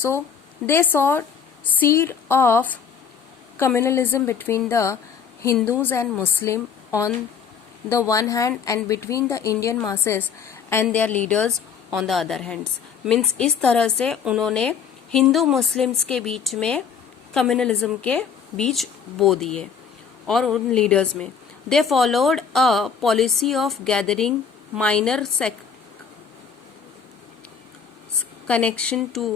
So they saw seed of communalism between the Hindus and Muslim on the one hand and between the Indian masses and their leaders on the other hands. Means इस तरह से उन्होंने Hindu Muslims के बीच में communalism के बीज बो दिए और उन लीडर्स में they followed a policy of gathering minor connection to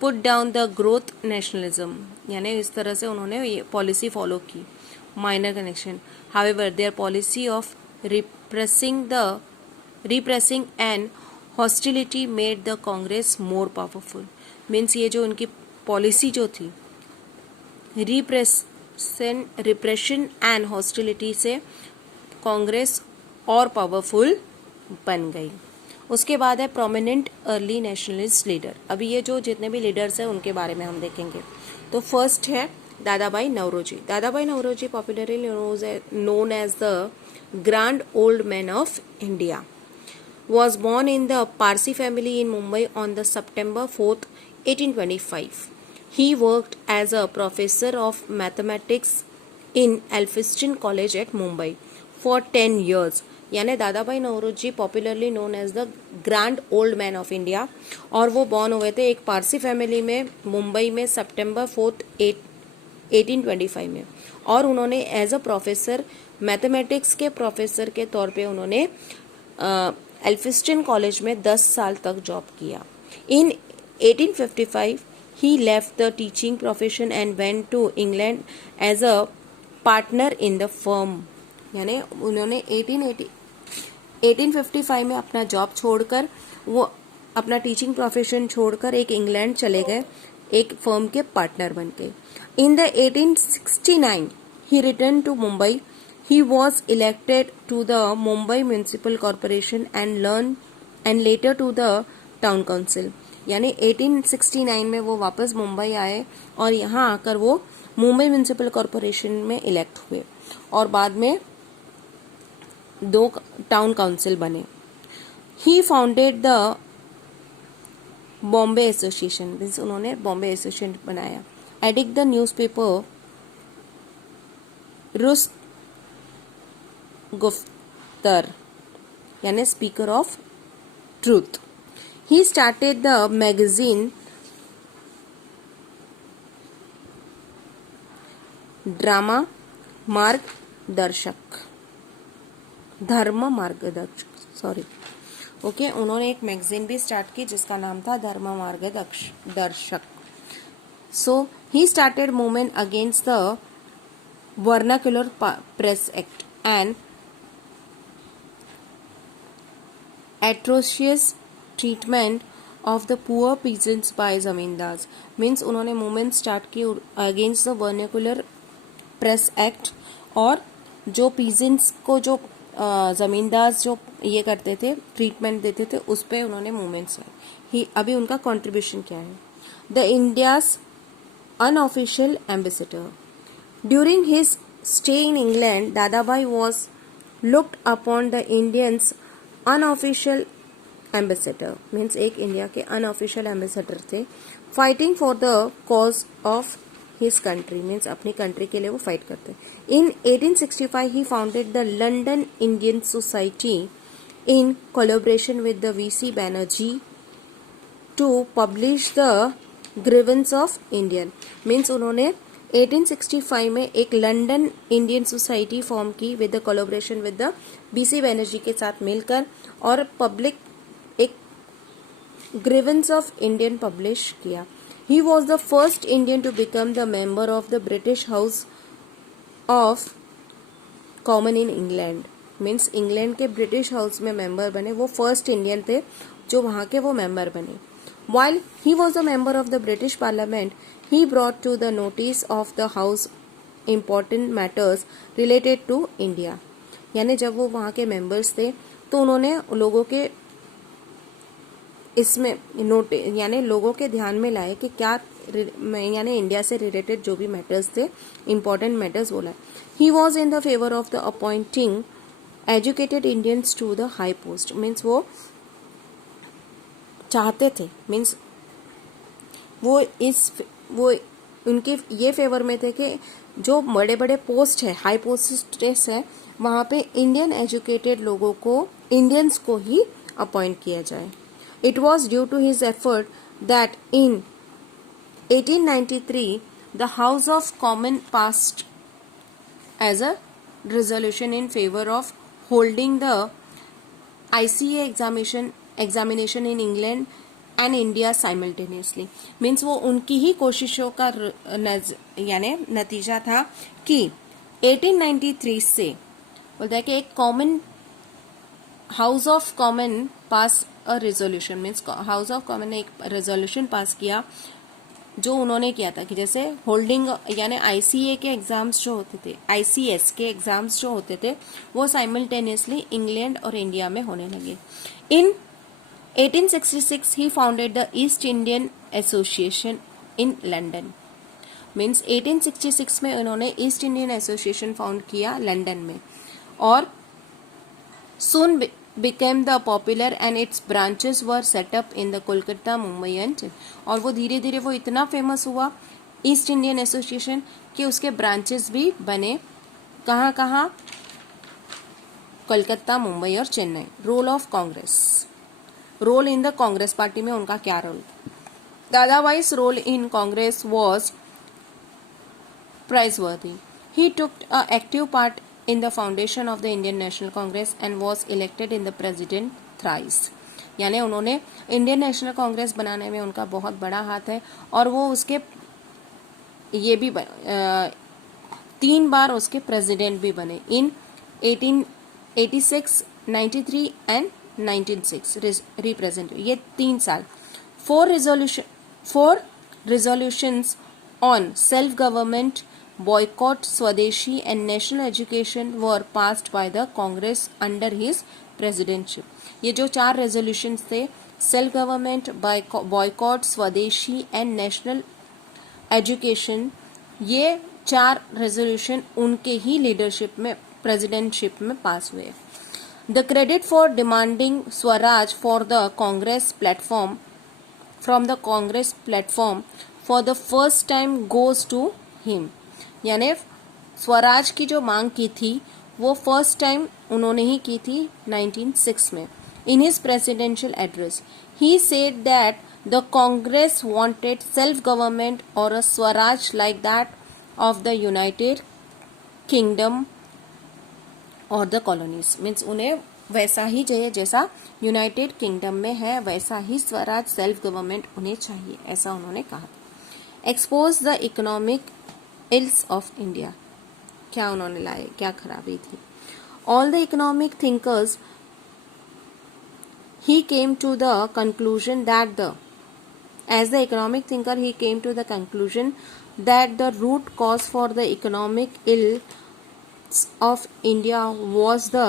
put down the growth nationalism, यानी इस तरह से उन्होंने ये पॉलिसी फॉलो की minor connection. However their policy of repressing and hostility made the Congress more powerful. Means ये जो उनकी पॉलिसी जो थी रिप्रेशन एंड हॉस्टिलिटी से कांग्रेस और पावरफुल बन गई. उसके बाद है प्रोमिनेंट अर्ली नेशनलिस्ट लीडर. अभी ये जो जितने भी लीडर्स हैं उनके बारे में हम देखेंगे. तो फर्स्ट है Dadabhai Naoroji. Dadabhai Naoroji popularly known as the Grand Old Man of India. Was born in the Parsi family in Mumbai on the September 4th, 1825. He worked as a professor of mathematics in Elphinstone College at Mumbai for 10 years. यानी Dadabhai Naoroji popularly known as the grand old man of India, और वो born हुए थे एक Parsi family में मुंबई में सितंबर 4 1825 में. और उन्होंने एज अ प्रोफेसर मैथमेटिक्स के प्रोफेसर के तौर पे उन्होंने एल्फिस्टन कॉलेज में 10 साल तक जॉब किया. In 1855 he left the teaching profession and went to England as a partner in the firm. यानी उन्होंने 1855 में अपना जॉब छोड़कर वो अपना टीचिंग प्रोफेशन छोड़कर एक इंग्लैंड चले गए एक फर्म के पार्टनर बनके. In the 1869 he return to Mumbai. He was elected to the Mumbai Municipal Corporation and later to the Town Council. यानी 1869 में वो वापस मुंबई आए और यहाँ आकर वो मुंबई म्यूनिसिपल कॉरपोरेशन में इलेक्ट हुए और बाद में 2 टाउन काउंसिल बने. He founded the Bombay Association. Means उन्होंने बॉम्बे एसोसिएशन बनाया. Edict the newspaper रुस गुफ्तर यानी speaker of truth. He started the magazine drama मार्गदर्शक धर्म मार्गदर्शक ओके. उन्होंने एक मैगजीन भी स्टार्ट की जिसका नाम था Dharma Margdarshak. So he started movement against the vernacular press act and atrocious treatment of the poor peasants by zamindars. Means उन्होंने मूवमेंट स्टार्ट की against the vernacular press act और जो पीजेंट्स को जो जमींदार जो ये करते थे ट्रीटमेंट देते थे उस पर उन्होंने मूवमेंट्स ही. अभी उनका कंट्रीब्यूशन क्या है. The India's unofficial ambassador. During his stay in England Dadabhai was looked upon the Indians unofficial ambassador. Means एक इंडिया के अनऑफिशियल एम्बेसडर थे. Fighting for the cause of his country. Means अपनी कंट्री के लिए वो फाइट करते. In 1865 he founded the London Indian society in collaboration with the वीसी Bonnerjee to publish the grievances of Indian. Means उन्होंने 1865 में एक लंदन इंडियन सोसाइटी फॉर्म की with the collaboration with the BC Banerjee के साथ मिलकर और पब्लिक एक ग्रीवेंस ऑफ इंडियन पब्लिश किया. He was the first Indian to become the member of the British House of Common in England. Means England के British House में member बने. वो फर्स्ट इंडियन थे जो वहां के वो मेंबर बने. While he was a member of the British Parliament, he brought to the notice of the House important matters related to India. यानी जब वो वहाँ के मेंबर्स थे तो उन्होंने लोगों के इसमें यानी लोगों के ध्यान में लाए कि क्या यानी इंडिया से रिलेटेड जो भी मैटर्स थे इम्पोर्टेंट मैटर्स बोला. He was in the favour of the appointing educated Indians to the high post. Means वो चाहते थे मीन्स वो वो उनके ये फेवर में थे कि जो बड़े बड़े पोस्ट है, हाई पोस्टेस है, वहाँ पे इंडियन एजुकेटेड लोगों को, इंडियंस को ही अपॉइंट किया जाए. It was due to his effort that in 1893 the House of Commons passed as a resolution in favor of holding the ICA examination in England and India simultaneously. Means वो उनकी ही कोशिशों का यानी नतीजा था कि 1893 से बोलता है कि एक common house of common pass a resolution, means house of common ने एक रेजोल्यूशन पास किया जो उन्होंने किया था कि जैसे होल्डिंग यानी आईसीए के एग्जाम्स जो होते थे, आईसीएस के एग्जाम्स जो होते थे, वो साइमल्टेनियसली इंग्लैंड और इंडिया में होने लगे. In 1866 he founded the East Indian association in London. Means 1866 में उन्होंने ईस्ट इंडियन एसोसिएशन फाउंड किया लंदन में, और soon became the popular and its branches were set up in the Kolkata, Mumbai and Chennai. और वो धीरे धीरे वो इतना फेमस हुआ ईस्ट इंडियन एसोसिएशन कि उसके ब्रांचेस भी बने. कहाँ कहाँ? कोलकाता, मुंबई और Chennai. Role of Congress, role in the Congress party में उनका क्या रोल? दादाभाई's role in Congress was praiseworthy. He took an active part in the foundation of the Indian National Congress and was elected in the president thrice. यानी उन्होंने Indian national Congress बनाने में उनका बहुत बड़ा हाथ है, और वो उसके ये भी 3 बार उसके प्रेसिडेंट भी बने इन 1886, 93 एंड 1906 रिप्रेजेंटेटिव, ये 3 साल. 4 resolutions on self-government, boycott, Swadeshi and national education were passed by the Congress under his presidency. ये जो 4 रेजोल्यूशंस थे, सेल्फ गवर्नमेंट, बॉयकॉट, स्वदेशी एंड नेशनल एजुकेशन, ये 4 रेजोल्यूशन उनके ही लीडरशिप में, प्रेसिडेंटशिप में पास हुए. The credit for demanding swaraj for the Congress platform from the Congress platform for the first time goes to him. यानी स्वराज की जो मांग की थी वो फर्स्ट टाइम उन्होंने ही की थी 1906 में. In his presidential address he said that the Congress wanted self government और a swaraj like that of the United Kingdom और द कॉलोनीज. मीन्स उन्हें वैसा ही चाहिए जैसा यूनाइटेड किंगडम में है, वैसा ही स्वराज सेल्फ गवर्नमेंट उन्हें चाहिए, ऐसा उन्होंने कहा. Expose the economic ills of India. क्या उन्होंने लाए, क्या खराबी थी? All the economic thinkers he came to the conclusion that as the economic thinker he came to the conclusion that the root cause for the economic ills of India was the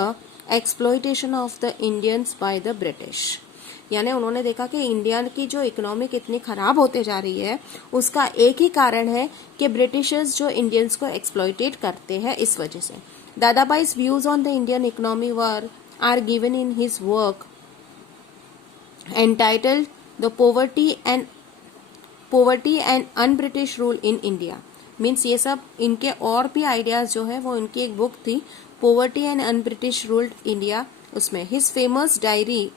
exploitation of the Indians by the British. यानी उन्होंने देखा कि India की जो economic इतनी खराब होते जा रही है उसका एक ही कारण है कि ब्रिटिशर्स जो इंडियंस को एक्सप्लॉइटेट करते हैं, इस वजह से. दादाभाई's views on the Indian economy are given in his work entitled The Poverty and Un-British Rule in India. Means ये सब इनके और भी आइडियाज जो है वो इनकी एक बुक थी, poverty and unbritish ruled India. उसमें his famous diary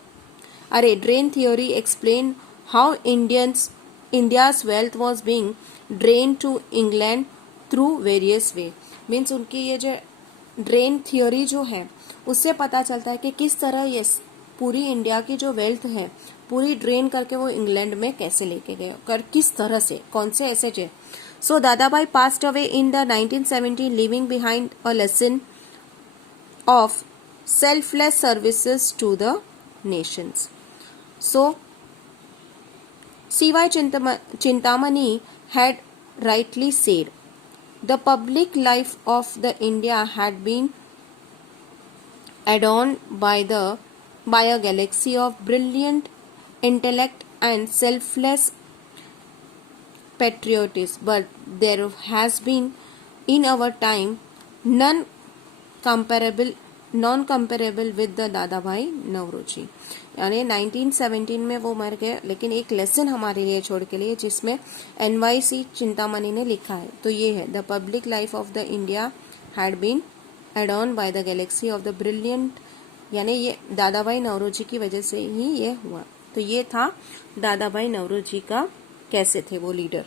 drain theory explain how India's wealth was being drain to England through various way. Means उनकी ये जो ड्रेन थियोरी जो है उससे पता चलता है कि किस तरह ये पूरी इंडिया की जो वेल्थ है पूरी ड्रेन करके वो इंग्लैंड में कैसे लेके गए, कर किस तरह से, कौन से ऐसे थे. So Dadabhai passed away in the 1970 living behind a lesson of selfless services to the nations. So C.Y. Chintamani had rightly said, the public life of the India had been adorned by a galaxy of brilliant intellect and selfless patriotism, but there has been in our time none comparable non comparable with the दादा भाई नौरोजी। यानी 1917 में वो मर गए, लेकिन एक lesson हमारे लिए छोड़ के लिए जिसमें NYC चिंतामणि ने लिखा है, तो ये है the public life of the India had been adorn by the galaxy of the brilliant, यानी ये दादा भाई नौरोजी की वजह से ही ये हुआ। तो ये था दादा भाई नौरोजी का कैसे थे वो लीडर।